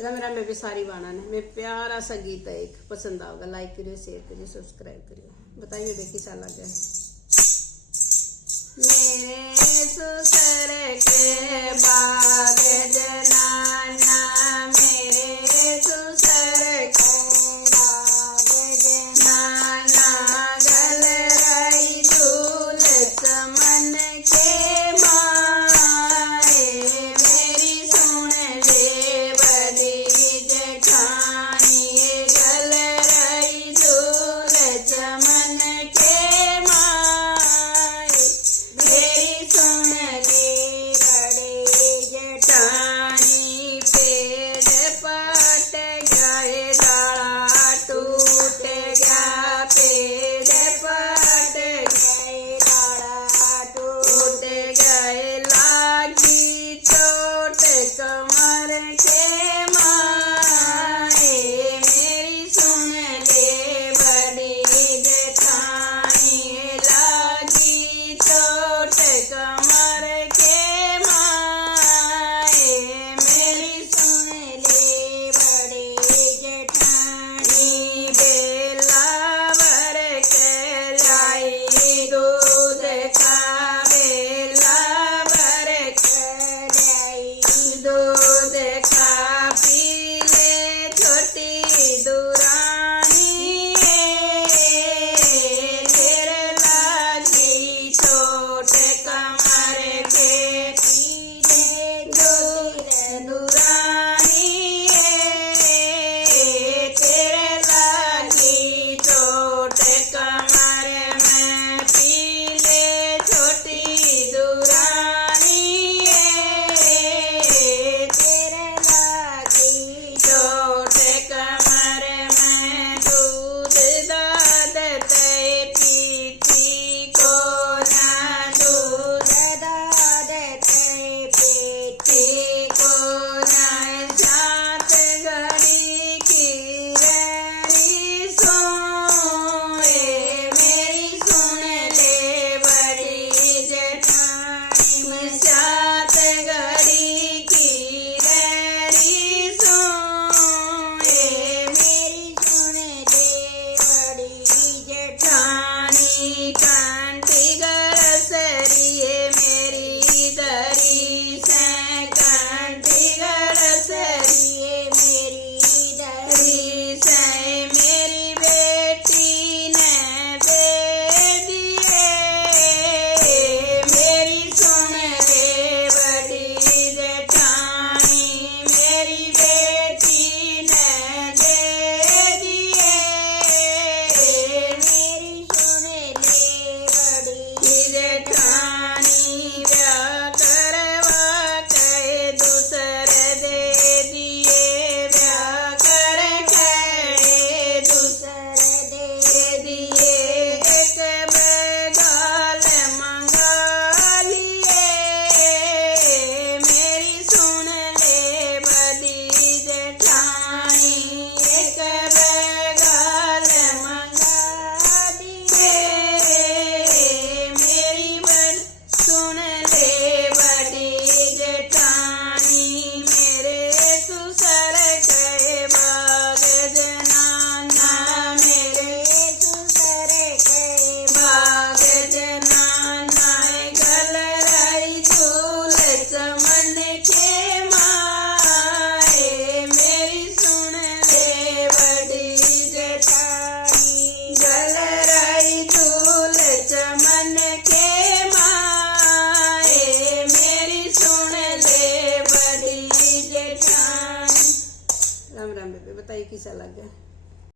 ਇਹਦਾ मेरा बेबी सारी बाना ने मैं प्यारा सा गीत है एक पसंद आओगा लाइक करियो शेयर करियो सब्सक्राइब करियो बताइए देखिए कैसा लगा मेरे सुसर के बाग जनाना मेरे सुसर के बाग जनाना गल रही झूल चमन के राम राम बेबे बताइए कैसा लगा।